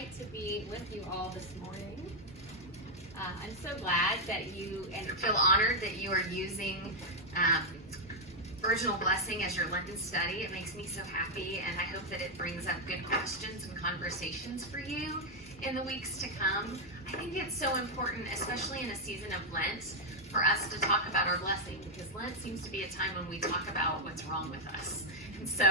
delight to be with you all this morning. I'm so glad that you and feel honored that you are using Original Blessing as your Lenten study. It makes me so happy, and I hope that it brings up good questions and conversations for you in the weeks to come. I think it's so important, especially in a season of Lent, for us to talk about our blessing, because Lent seems to be a time when we talk about what's wrong with us. And so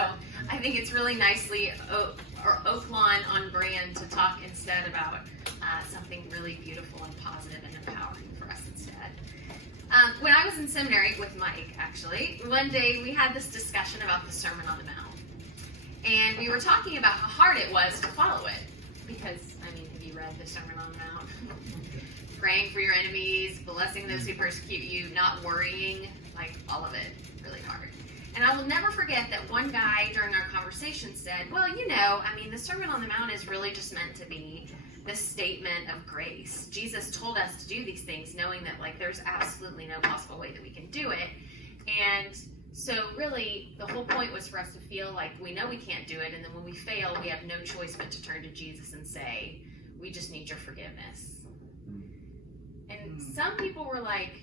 I think it's really nicely Oak Lawn on brand to talk instead about something really beautiful and positive and empowering for us instead. When I was in seminary with Mike, actually, one day we had this discussion about the Sermon on the Mount. And we were talking about how hard it was to follow it. Because, I mean, have you read the Sermon on the Mount? Praying for your enemies, blessing those who persecute you, not worrying, like all of it, really hard. And I will never forget that one guy during our conversation said, well, you know, I mean, the Sermon on the Mount is really just meant to be this statement of grace. Jesus told us to do these things knowing that, like, there's absolutely no possible way that we can do it. And so really, the whole point was for us to feel like we know we can't do it, and then when we fail, we have no choice but to turn to Jesus and say, we just need your forgiveness. And some people were like,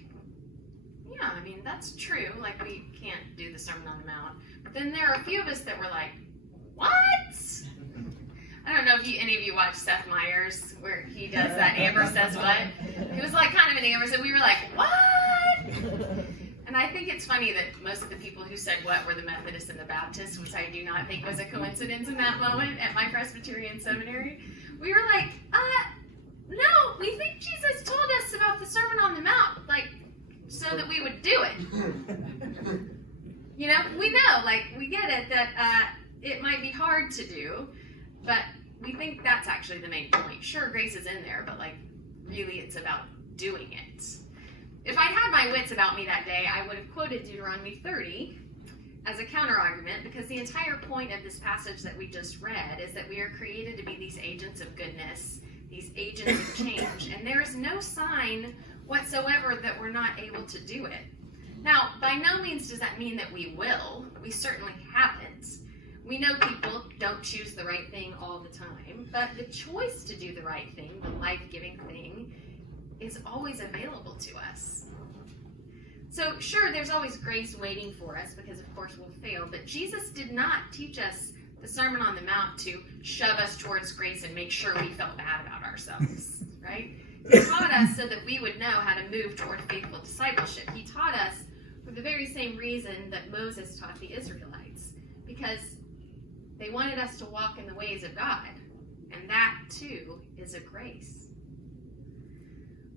yeah, I mean, that's true. Like, we can't do the Sermon on the Mount. But then there are a few of us that were like, what? I don't know if any of you watch Seth Meyers, where he does that Amber Says What. It was like kind of an Amber Said, we were like, what? And I think it's funny that most of the people who said what were the Methodists and the Baptists, which I do not think was a coincidence in that moment at my Presbyterian seminary. We were like, no, we think Jesus told us about the Sermon on the Mount, like, so that we would do it. You know, we know, like, we get it that it might be hard to do, but we think that's actually the main point. Sure, grace is in there, but, like, really it's about doing it. If I'd had my wits about me that day, I would have quoted Deuteronomy 30 as a counter-argument, because the entire point of this passage that we just read is that we are created to be these agents of goodness, these agents of change, and there is no sign whatsoever that we're not able to do it. Now, by no means does that mean that we will. We certainly haven't. We know people don't choose the right thing all the time, but the choice to do the right thing, the life-giving thing, is always available to us. So sure, there's always grace waiting for us, because of course we'll fail, but Jesus did not teach us the Sermon on the Mount to shove us towards grace and make sure we felt bad about ourselves, right? He taught us so that we would know how to move toward faithful discipleship. He taught us for the very same reason that Moses taught the Israelites, because they wanted us to walk in the ways of God, and that too is a grace.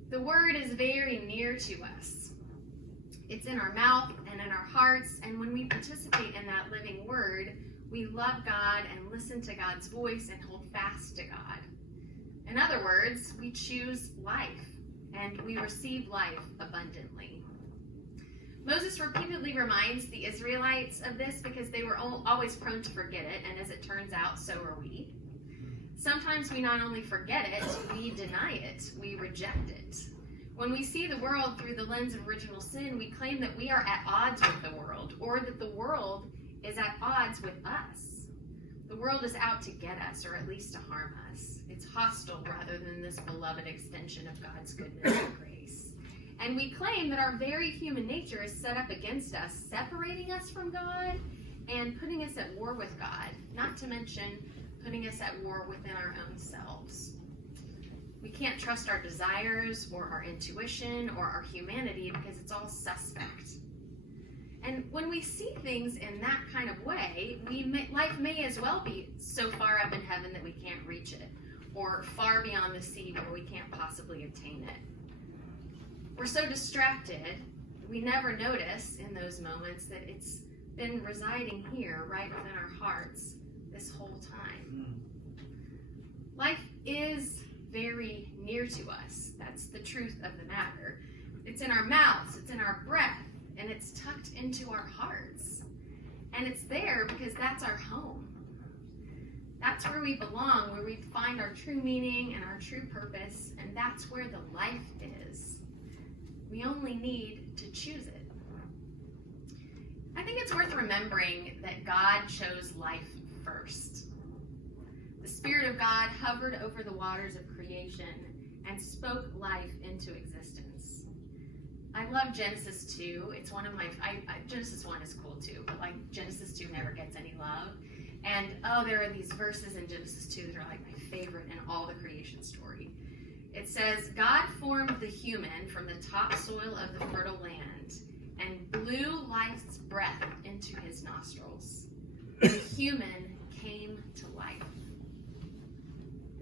The Word is very near to us. It's in our mouth and in our hearts, and when we participate in that living Word, we love God and listen to God's voice and hold fast to God. In other words, we choose life, and we receive life abundantly. Moses repeatedly reminds the Israelites of this because they were always prone to forget it, and as it turns out, so are we. Sometimes we not only forget it, we deny it, we reject it. When we see the world through the lens of original sin, we claim that we are at odds with the world, or that the world is at odds with us. The world is out to get us, or at least to harm us. It's hostile rather than this beloved extension of God's goodness and grace. And we claim that our very human nature is set up against us, separating us from God and putting us at war with God, not to mention putting us at war within our own selves. We can't trust our desires or our intuition or our humanity because it's all suspect. And when we see things in that kind of way, life may as well be so far up in heaven that we can't reach it, or far beyond the sea where we can't possibly obtain it. We're so distracted, we never notice in those moments that it's been residing here, right within our hearts, this whole time. Life is very near to us. That's the truth of the matter. It's in our mouths, it's in our breath, and it's tucked into our hearts. And it's there because that's our home. That's where we belong, where we find our true meaning and our true purpose, and that's where the life is. We only need to choose it. I think it's worth remembering that God chose life first. The Spirit of God hovered over the waters of creation and spoke life into existence. I love Genesis 2. It's one of my, Genesis 1 is cool too, but like Genesis 2 never gets any love. And there are these verses in Genesis 2 that are like my favorite in all the creation story. It says, God formed the human from the topsoil of the fertile land and blew life's breath into his nostrils. The human came to life.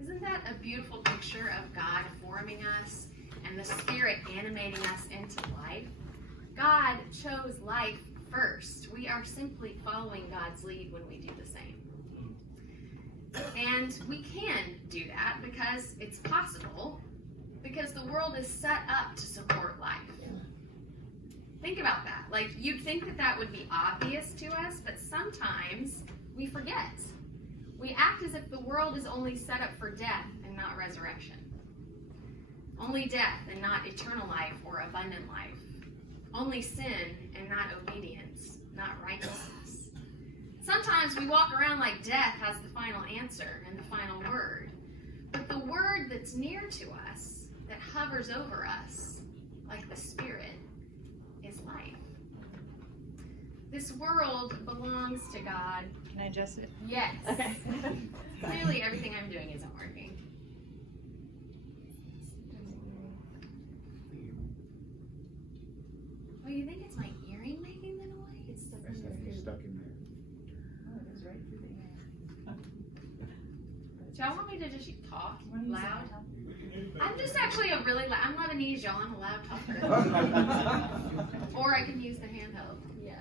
Isn't that a beautiful picture of God forming us and the Spirit animating us into life? God chose life first. We are simply following God's lead when we do the same. And we can do that because it's possible, because the world is set up to support life. Think about that. Like, you'd think that that would be obvious to us, but sometimes we forget. We act as if the world is only set up for death and not resurrection. Only death and not eternal life or abundant life. Only sin and not obedience, not righteousness. Sometimes we walk around like death has the final answer and the final word. But the word that's near to us, that hovers over us, like the Spirit, is life. This world belongs to God. Can I adjust it? Yes. Okay. Clearly everything I'm doing isn't working. Oh, you think it's my earring making the noise? It's stuck in there. Oh, it goes right through the air. Do y'all want me to just talk You wanna use loud? that? I'm just actually a really loud, I'm Lebanese, y'all. I'm a loud talker. Or I can use the handheld. Yes.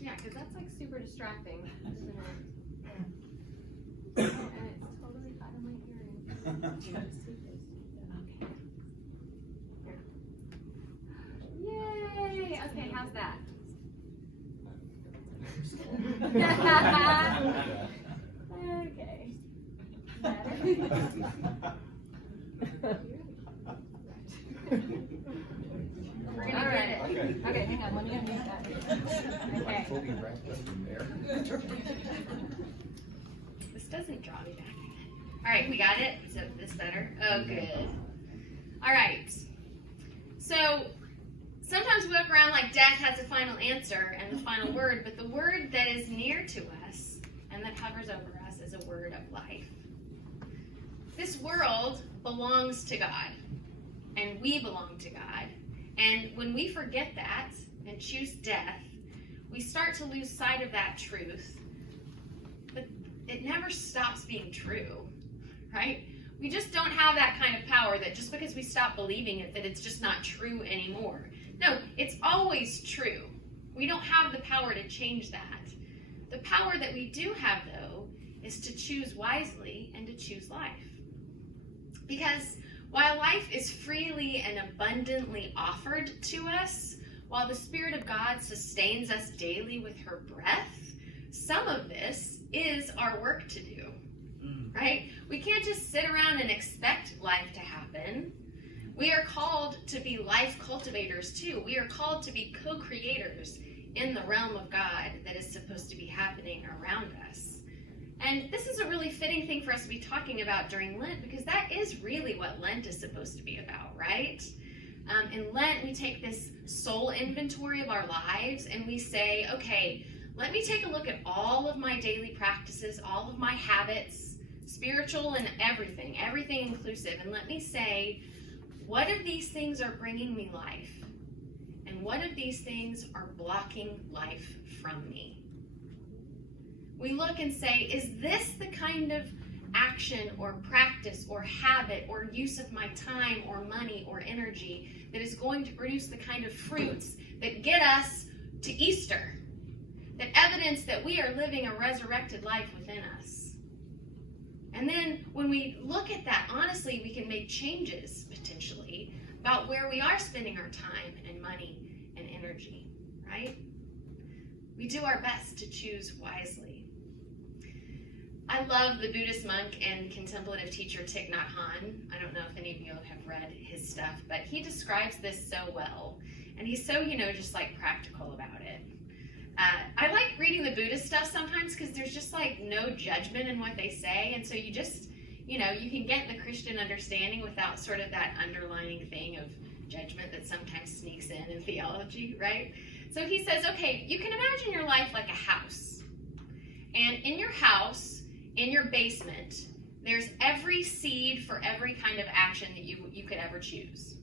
Yeah, because that's like super distracting, isn't it? And it's totally out of my hearing. Okay. Yay! Okay, how's that? Okay. Better. We're gonna get it. Okay, hang on, let me unmute that. Okay. Fully wrapped up in there. This doesn't draw me back. All right, we got it. Is this better? Oh, good. All right. So sometimes we look around like death has a final answer and the final word, but the word that is near to us and that hovers over us is a word of life. This world belongs to God, and we belong to God. And when we forget that and choose death, we start to lose sight of that truth. But it never stops being true, right? We just don't have that kind of power that just because we stop believing it, that it's just not true anymore. No, it's always true. We don't have the power to change that. The power that we do have, though, is to choose wisely and to choose life. Because while life is freely and abundantly offered to us, while the Spirit of God sustains us daily with her breath, some of this is our work to do, right? We can't just sit around and expect life to happen. We are called to be life cultivators too. We are called to be co-creators in the realm of God that is supposed to be happening around us. And this is a really fitting thing for us to be talking about during Lent, because that is really what Lent is supposed to be about, right? In Lent, we take this soul inventory of our lives and we say, okay, let me take a look at all of my daily practices, all of my habits, spiritual and everything inclusive, and let me say, what of these things are bringing me life? And what of these things are blocking life from me? We look and say, is this the kind of action or practice or habit or use of my time or money or energy that is going to produce the kind of fruits that get us to Easter, that evidence that we are living a resurrected life within us? And then when we look at that, honestly, we can make changes potentially about where we are spending our time and money and energy, right? We do our best to choose wisely. I love the Buddhist monk and contemplative teacher Thich Nhat Hanh. I don't know if any of you have read his stuff, but he describes this so well. And he's so, just like practical about it. I like like reading the Buddhist stuff sometimes because there's just like no judgment in what they say. And so you just, you can get the Christian understanding without sort of that underlying thing of judgment that sometimes sneaks in theology, right? So he says, okay, you can imagine your life like a house. And in your house, in your basement, there's every seed for every kind of action that you could ever choose.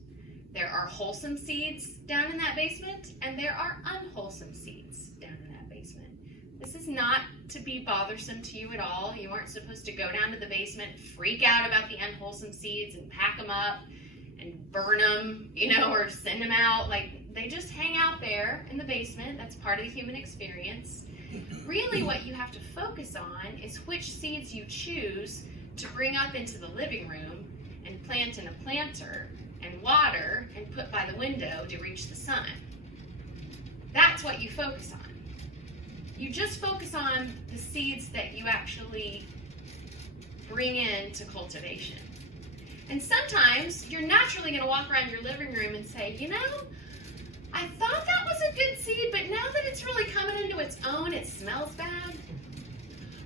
There are wholesome seeds down in that basement, and there are unwholesome seeds down in that basement. This is not to be bothersome to you at all. You aren't supposed to go down to the basement, freak out about the unwholesome seeds, and pack them up and burn them, or send them out. Like, they just hang out there in the basement. That's part of the human experience. Really, what you have to focus on is which seeds you choose to bring up into the living room and plant in a planter and water and put by the window to reach the sun. That's what you focus on. You just focus on the seeds that you actually bring into cultivation. And sometimes you're naturally going to walk around your living room and say, I thought that was a good seed, but now that it's really coming into its own, it smells bad.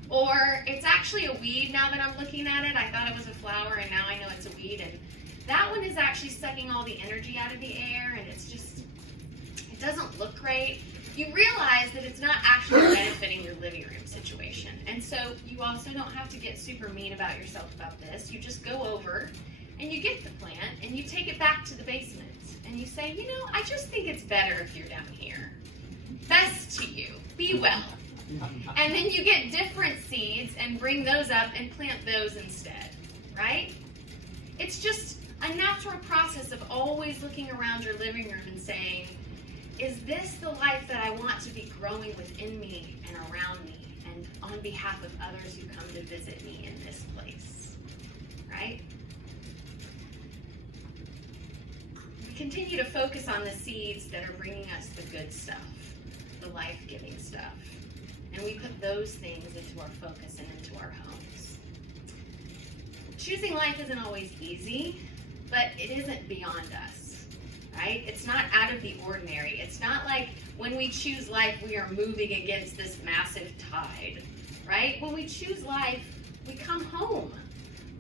Or it's actually a weed now that I'm looking at it. I thought it was a flower, and now I know it's a weed. And that one is actually sucking all the energy out of the air, and it doesn't look great. You realize that it's not actually benefiting your living room situation. And so you also don't have to get super mean about yourself about this. You just go over and you get the plant and you take it back to the basement. And you say, I just think it's better if you're down here. Best to you. Be well. And then you get different seeds and bring those up and plant those instead, right? It's just a natural process of always looking around your living room and saying, is this the life that I want to be growing within me and around me and on behalf of others who come to visit me in this place, right? We continue to focus on the seeds that are bringing us the good stuff, the life-giving stuff. And we put those things into our focus and into our homes. Choosing life isn't always easy, but it isn't beyond us, right? It's not out of the ordinary. It's not like when we choose life, we are moving against this massive tide, right? When we choose life, we come home.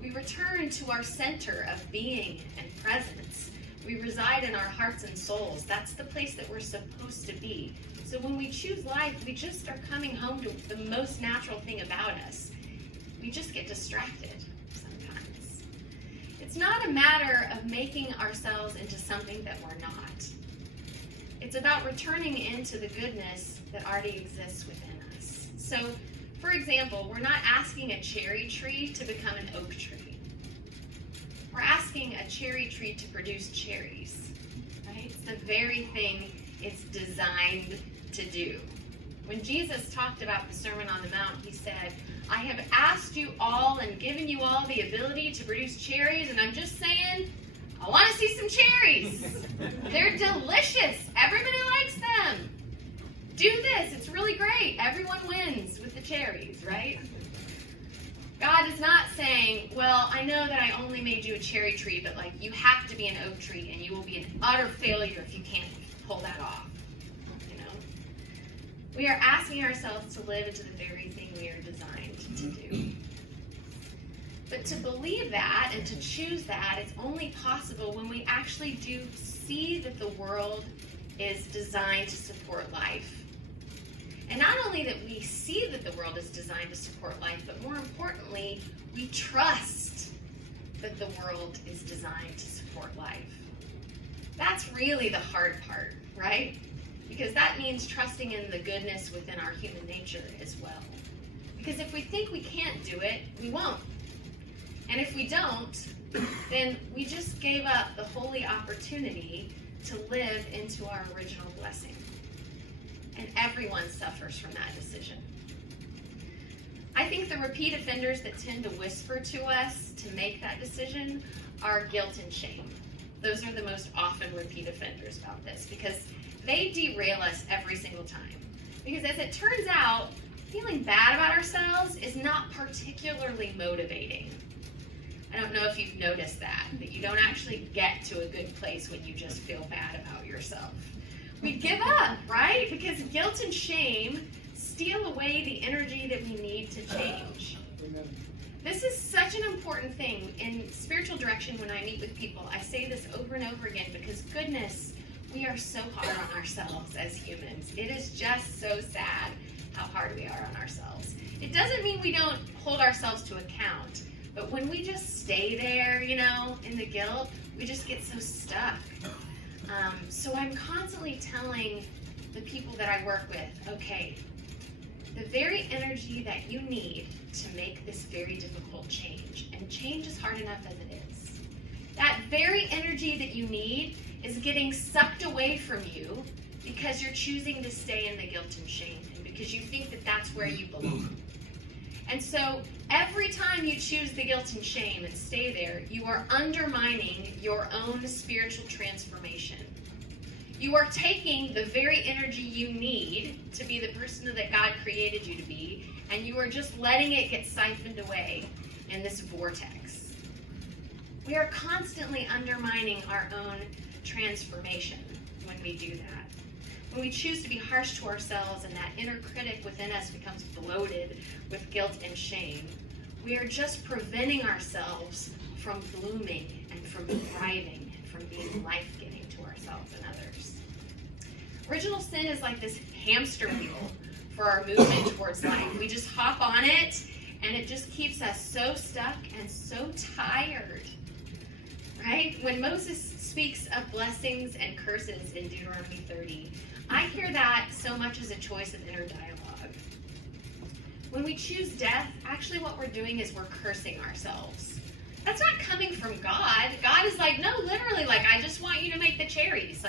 We return to our center of being and presence. We reside in our hearts and souls. That's the place that we're supposed to be. So when we choose life, we just are coming home to the most natural thing about us. We just get distracted sometimes. It's not a matter of making ourselves into something that we're not. It's about returning into the goodness that already exists within us. So, for example, we're not asking a cherry tree to become an oak tree. We're asking a cherry tree to produce cherries, right? It's the very thing it's designed to do. When Jesus talked about the Sermon on the Mount, he said, I have asked you all and given you all the ability to produce cherries, and I'm just saying, I want to see some cherries. They're delicious. Everybody likes them. Do this. It's really great. Everyone wins with the cherries, right? God is not saying, well, I know that I only made you a cherry tree, but you have to be an oak tree, and you will be an utter failure if you can't pull that off. We are asking ourselves to live into the very thing we are designed to do. But to believe that and to choose that is only possible when we actually do see that the world is designed to support life. And not only that we see that the world is designed to support life, but more importantly, we trust that the world is designed to support life. That's really the hard part, right? Because that means trusting in the goodness within our human nature as well. Because if we think we can't do it, we won't. And if we don't, then we just gave up the holy opportunity to live into our original blessing. And everyone suffers from that decision. I think the repeat offenders that tend to whisper to us to make that decision are guilt and shame. Those are the most often repeat offenders about this because they derail us every single time. Because as it turns out, feeling bad about ourselves is not particularly motivating. I don't know if you've noticed that you don't actually get to a good place when you just feel bad about yourself. We give up, right? Because guilt and shame steal away the energy that we need to change. This is such an important thing in spiritual direction. When I meet with people, I say this over and over again because goodness, we are so hard on ourselves as humans. It is just so sad how hard we are on ourselves. It doesn't mean we don't hold ourselves to account, but when we just stay there, in the guilt, we just get so stuck. So I'm constantly telling the people that I work with, okay, the very energy that you need to make this very difficult change, and change is hard enough as it is, that very energy that you need is getting sucked away from you because you're choosing to stay in the guilt and shame, and because you think that that's where you belong. And so every time you choose the guilt and shame and stay there, you are undermining your own spiritual transformation. You are taking the very energy you need to be the person that God created you to be, and you are just letting it get siphoned away in this vortex. We are constantly undermining our own transformation when we do that. When we choose to be harsh to ourselves and that inner critic within us becomes bloated with guilt and shame, we are just preventing ourselves from blooming and from thriving and from being life-giving to ourselves and others. Original sin is like this hamster wheel for our movement towards life. We just hop on it, and it just keeps us so stuck and so tired, right? When Moses speaks of blessings and curses in Deuteronomy 30, I hear that so much as a choice of inner dialogue. When we choose death, actually what we're doing is we're cursing ourselves. That's not coming from God. God is like, no, literally, I just want you to make the cherries.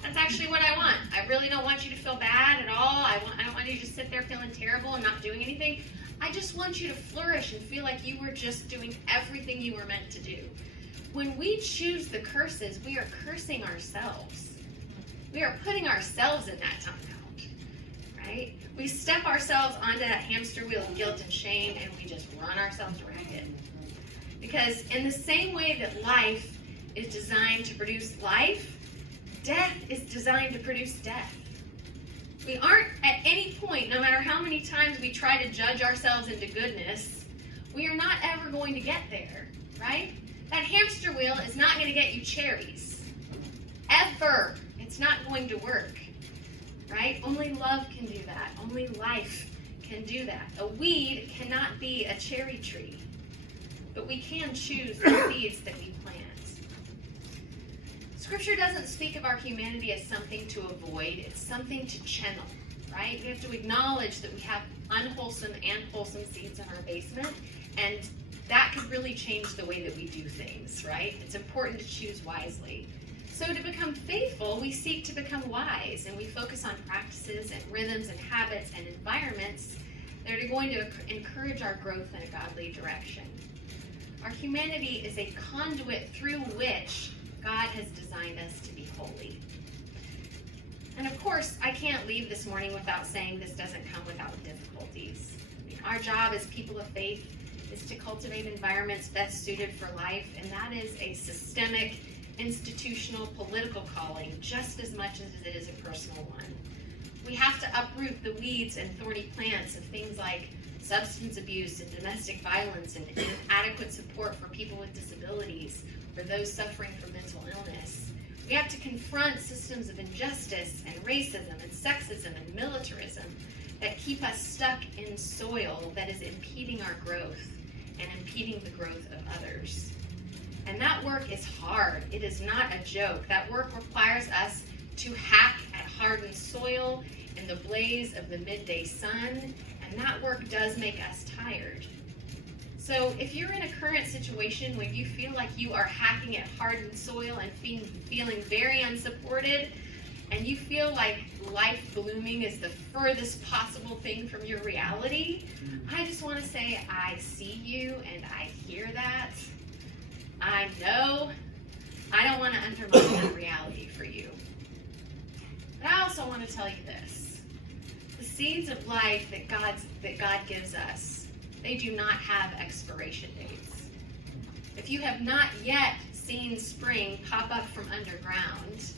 That's actually what I want. I really don't want you to feel bad at all. I don't want you to just sit there feeling terrible and not doing anything. I just want you to flourish and feel like you were just doing everything you were meant to do. When we choose the curses, we are cursing ourselves. We are putting ourselves in that timeout, right? We step ourselves onto that hamster wheel of guilt and shame, and we just run ourselves ragged. Because in the same way that life is designed to produce life, death is designed to produce death. We aren't at any point, no matter how many times we try to judge ourselves into goodness, we are not ever going to get there, right? That hamster wheel is not going to get you cherries. Ever. It's not going to work, right? Only love can do that. Only life can do that. A weed cannot be a cherry tree, but we can choose the seeds that we plant. Scripture doesn't speak of our humanity as something to avoid. It's something to channel, right? We have to acknowledge that we have unwholesome and wholesome seeds in our basement, and that could really change the way that we do things, right? It's important to choose wisely. So to become faithful, we seek to become wise, and we focus on practices and rhythms and habits and environments that are going to encourage our growth in a godly direction. Our humanity is a conduit through which God has designed us to be holy. And of course, I can't leave this morning without saying this doesn't come without difficulties. Our job as people of faith is to cultivate environments best suited for life, and that is a systemic, institutional, political calling just as much as it is a personal one. We have to uproot the weeds and thorny plants of things like substance abuse and domestic violence and inadequate support for people with disabilities or those suffering from mental illness. We have to confront systems of injustice and racism and sexism and militarism that keep us stuck in soil that is impeding our growth and impeding the growth of others. And that work is hard. It is not a joke. That work requires us to hack at hardened soil in the blaze of the midday sun, and that work does make us tired. So if you're in a current situation where you feel like you are hacking at hardened soil and feeling very unsupported, and you feel like life blooming is the furthest possible thing from your reality, I just want to say I see you and I hear that. I know. I don't want to undermine that reality for you. But I also want to tell you this. The seeds of life that God gives us, they do not have expiration dates. If you have not yet seen spring pop up from underground,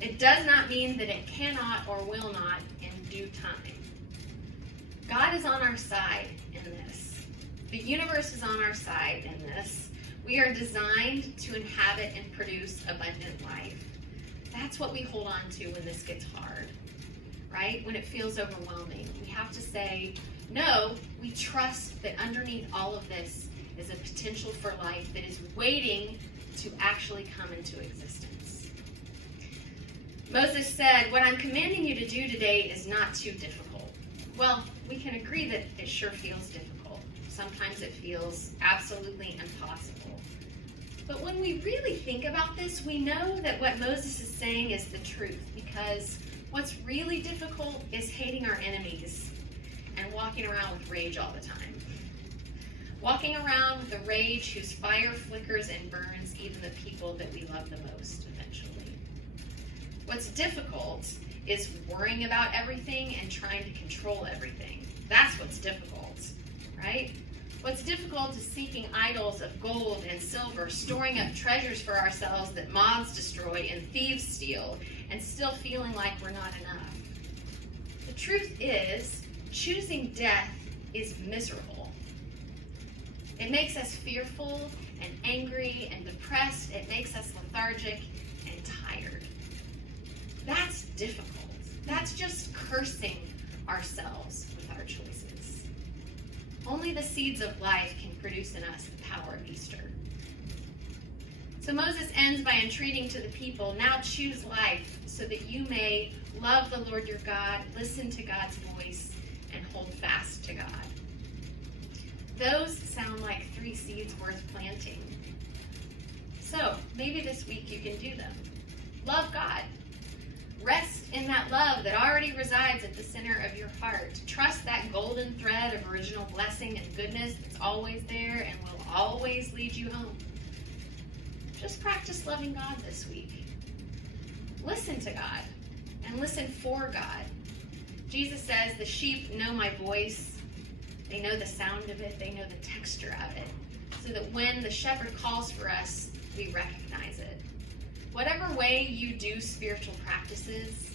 it does not mean that it cannot or will not in due time. God is on our side in this. The universe is on our side in this. We are designed to inhabit and produce abundant life. That's what we hold on to when this gets hard, right? When it feels overwhelming. We have to say, no, we trust that underneath all of this is a potential for life that is waiting to actually come into existence. Moses said, what I'm commanding you to do today is not too difficult. Well, we can agree that it sure feels difficult. Sometimes it feels absolutely impossible. But when we really think about this, we know that what Moses is saying is the truth, because what's really difficult is hating our enemies and walking around with rage all the time. Walking around with a rage whose fire flickers and burns even the people that we love the most eventually. What's difficult is worrying about everything and trying to control everything. That's what's difficult, right? What's difficult is seeking idols of gold and silver, storing up treasures for ourselves that moths destroy and thieves steal, and still feeling like we're not enough. The truth is, choosing death is miserable. It makes us fearful and angry and depressed. It makes us lethargic and tired. That's difficult. That's just cursing ourselves with our choices. Only the seeds of life can produce in us the power of Easter. So Moses ends by entreating to the people, now choose life so that you may love the Lord your God, listen to God's voice, and hold fast to God. Those sound like 3 seeds worth planting. So maybe this week you can do them. Love God. Rest in that love that already resides at the center of your heart. Trust that golden thread of original blessing and goodness that's always there and will always lead you home. Just practice loving God this week. Listen to God and listen for God. Jesus says, the sheep know my voice. They know the sound of it. They know the texture of it. So that when the shepherd calls for us, we recognize it. Whatever way you do spiritual practices,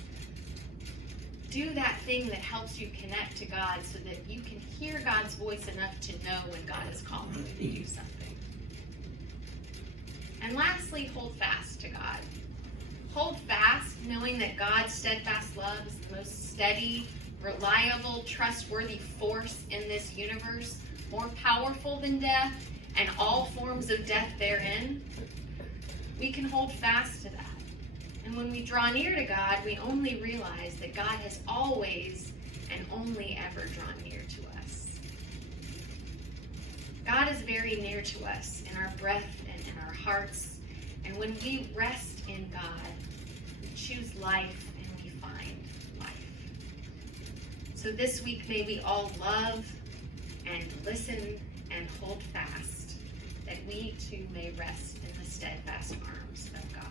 do that thing that helps you connect to God so that you can hear God's voice enough to know when God is calling you to do something. And lastly, hold fast to God. Hold fast, knowing that God's steadfast love is the most steady, reliable, trustworthy force in this universe, more powerful than death and all forms of death therein. We can hold fast to that. And when we draw near to God, we only realize that God has always and only ever drawn near to us. God is very near to us in our breath and in our hearts. And when we rest in God, we choose life and we find life. So this week, may we all love and listen and hold fast, that we too may rest in the steadfast arms of God.